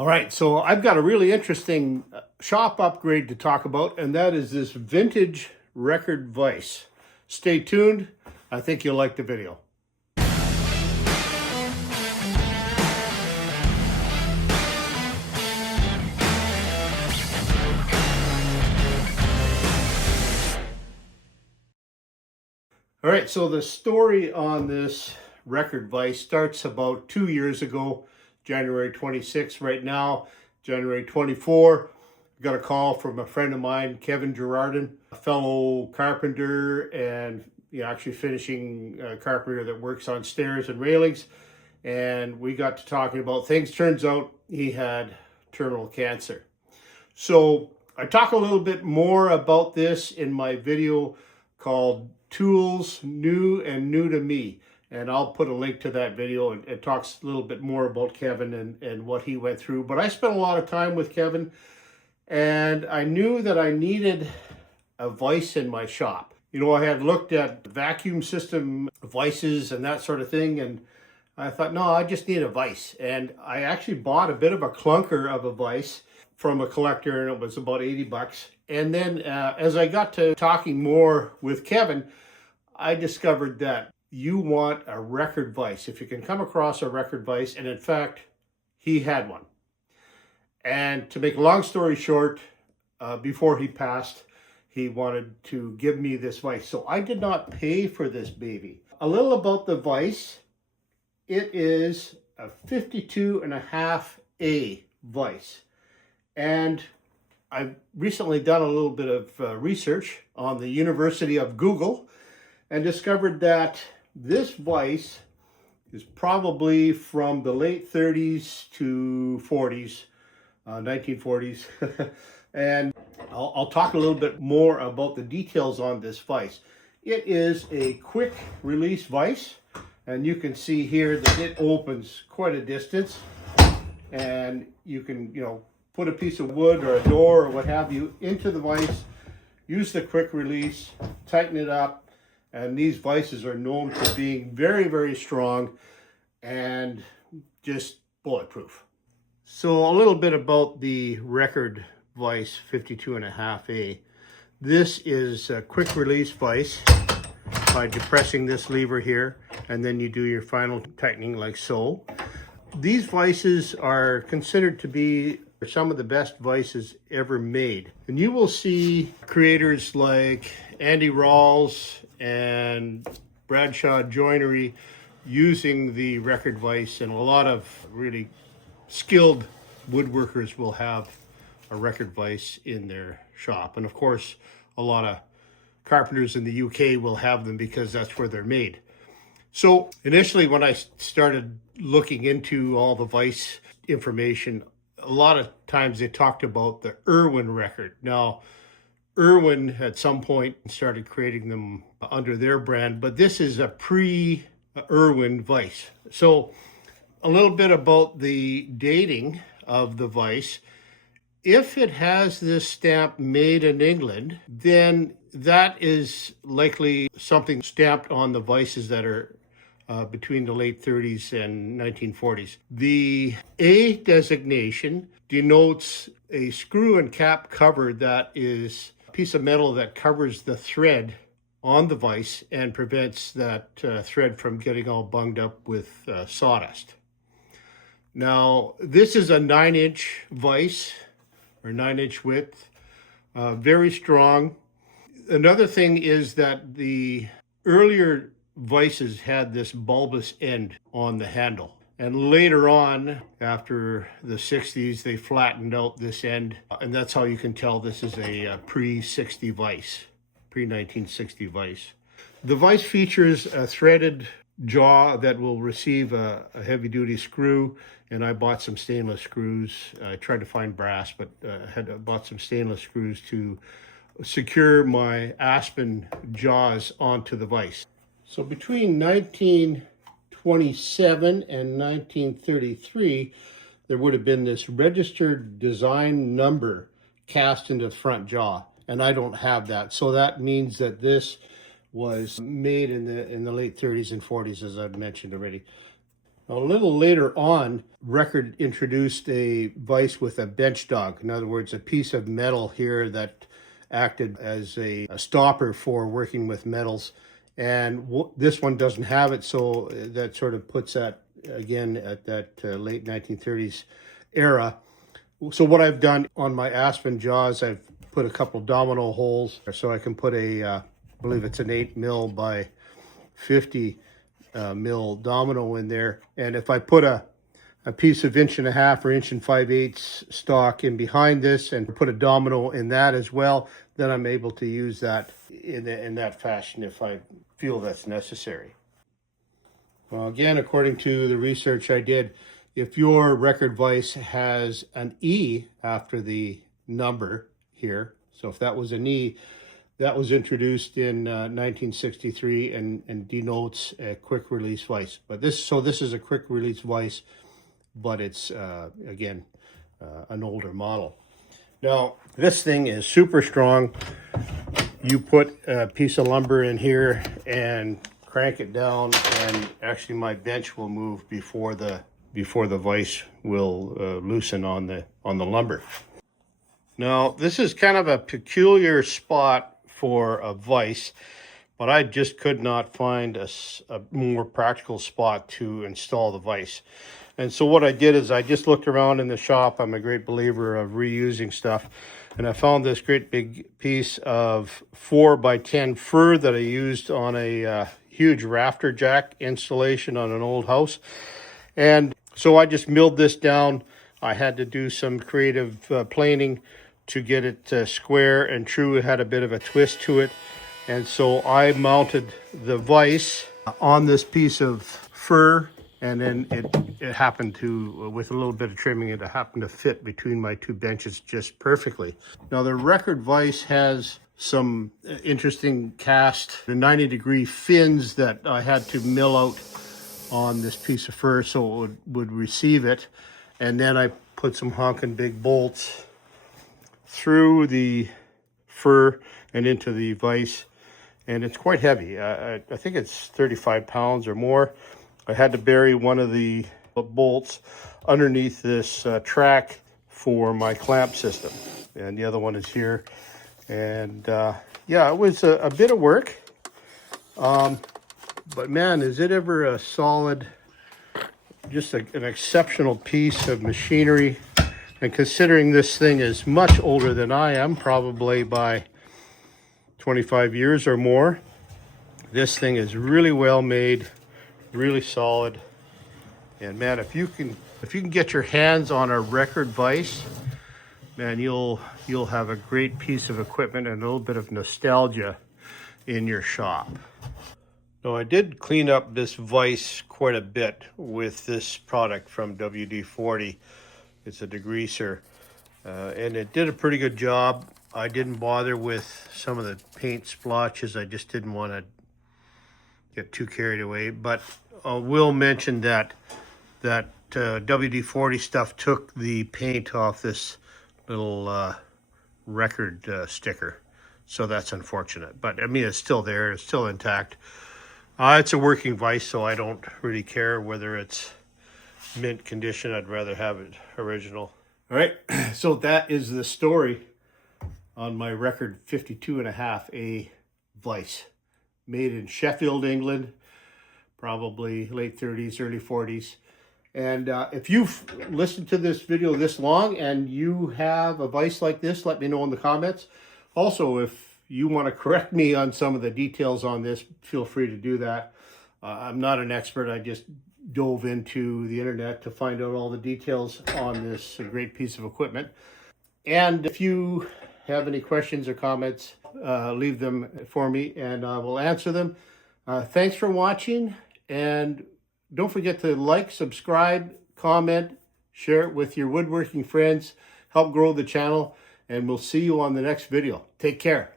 All right, so I've got a really interesting shop upgrade to talk about, and that is this vintage record vise. Stay tuned. I think you'll like the video. All right, so the story on this record vise starts about 2 years ago, January 26th. Right now, January 24, I got a call from a friend of mine, Kevin Gerardin, a fellow carpenter and actually finishing carpenter that works on stairs and railings. And we got to talking about things. Turns out he had terminal cancer. So I talk a little bit more about this in my video called Tools New and New to Me. And I'll put a link to that video, and it talks a little bit more about Kevin and what he went through. But I spent a lot of time with Kevin, and I knew that I needed a vise in my shop. I had looked at vacuum system vises and that sort of thing, and I thought, no, I just need a vise. And I actually bought a bit of a clunker of a vise from a collector, and it was about 80 bucks. And then as I got to talking more with Kevin, I discovered that you want a record vise. If you can come across a record vise, and in fact, he had one. And to make a long story short, before he passed, he wanted to give me this vise. So I did not pay for this baby. A little about the vise. It is a 52.5A vise. And I've recently done a little bit of research on the University of Google and discovered that this vise is probably from the late 30s to 40s, 1940s. And I'll talk a little bit more about the details on this vise. It is a quick release vise, and you can see here that it opens quite a distance, and you can, put a piece of wood or a door or what have you into the vise, use the quick release, tighten it up, and these vises are known for being very, very strong and just bulletproof. So a little bit about the record vise 52.5A. This is a quick release vise by depressing this lever here, and then you do your final tightening like so. These vises are considered to be some of the best vises ever made. And you will see creators like Andy Rawls and Bradshaw Joinery using the record vise, and a lot of really skilled woodworkers will have a record vise in their shop. And of course, a lot of carpenters in the UK will have them because that's where they're made. So initially, when I started looking into all the vise information, a lot of times they talked about the Irwin record. Now, Irwin at some point started creating them under their brand, but this is a pre-Irwin vise. So a little bit about the dating of the vise. If it has this stamp made in England, then that is likely something stamped on the vises that are between the late 30s and 1940s. The A designation denotes a screw and cap cover that is a piece of metal that covers the thread on the vise and prevents that thread from getting all bunged up with sawdust. Now, this is a 9-inch vise, or 9-inch width, very strong. Another thing is that the earlier vises had this bulbous end on the handle. And later on, after the 60s, they flattened out this end. And that's how you can tell this is a pre-60 vise, pre-1960 vise. The vise features a threaded jaw that will receive a heavy-duty screw. And I bought some stainless screws. I tried to find brass, but bought some stainless screws to secure my aspen jaws onto the vise. So between 1927 and 1933, there would have been this registered design number cast into the front jaw, and I don't have that. So that means that this was made in the late 30s and 40s, as I've mentioned already. A little later on, Record introduced a vise with a bench dog. In other words, a piece of metal here that acted as a stopper for working with metals. And this one doesn't have it, so that sort of puts that, again, at that late 1930s era. So what I've done on my aspen jaws, I've put a couple domino holes so I can put a, I believe it's an 8 mil by 50 mil domino in there. And if I put a piece of 1.5 or 1 5/8 stock in behind this and put a domino in that as well, then I'm able to use that in that fashion if I feel that's necessary. Well, again, according to the research I did, if your Record vise has an E after the number here, so if that was an E, that was introduced in 1963 and denotes a quick release vise. But this is a quick release vise, but it's again an older model. Now this thing is super strong. You put a piece of lumber in here and crank it down, and actually my bench will move before the vise will loosen on the lumber. Now this is kind of a peculiar spot for a vise, but I just could not find a more practical spot to install the vise. And so what I did is I just looked around in the shop. I'm a great believer of reusing stuff. And I found this great big piece of 4x10 fir that I used on a huge rafter jack installation on an old house. And so I just milled this down. I had to do some creative planing to get it square and true. It had a bit of a twist to it. And so I mounted the vise on this piece of fir, and then it happened to, with a little bit of trimming, it happened to fit between my two benches just perfectly. Now the Record vise has some interesting cast, the 90-degree fins that I had to mill out on this piece of fir so it would receive it. And then I put some honking big bolts through the fir and into the vise, and it's quite heavy. I think it's 35 pounds or more. I had to bury one of the bolts underneath this track for my clamp system, and the other one is here. And yeah, it was a bit of work, but man, is it ever a solid, just an exceptional piece of machinery. And considering this thing is much older than I am, probably by 25 years or more, this thing is really well made, really solid. And man, if you can get your hands on a Record vise, man, you'll have a great piece of equipment and a little bit of nostalgia in your shop. Now I did clean up this vise quite a bit with this product from WD-40. It's a degreaser, and it did a pretty good job. I didn't bother with some of the paint splotches. I just didn't want to get too carried away. But I will mention that WD-40 stuff took the paint off this little Record sticker. So that's unfortunate. But I mean, it's still there. It's still intact. It's a working vise, so I don't really care whether it's mint condition. I'd rather have it original. All right, so that is the story on my Record 52.5A vise, made in Sheffield, England, probably late 30s, early 40s. And if you've listened to this video this long and you have a vise like this, let me know in the comments. Also, if you want to correct me on some of the details on this, feel free to do that. I'm not an expert. I just dove into the internet to find out all the details on this great piece of equipment. And if you have any questions or comments, leave them for me and I will answer them. Thanks for watching, and don't forget to like, subscribe, comment, share it with your woodworking friends, help grow the channel, and we'll see you on the next video. Take care.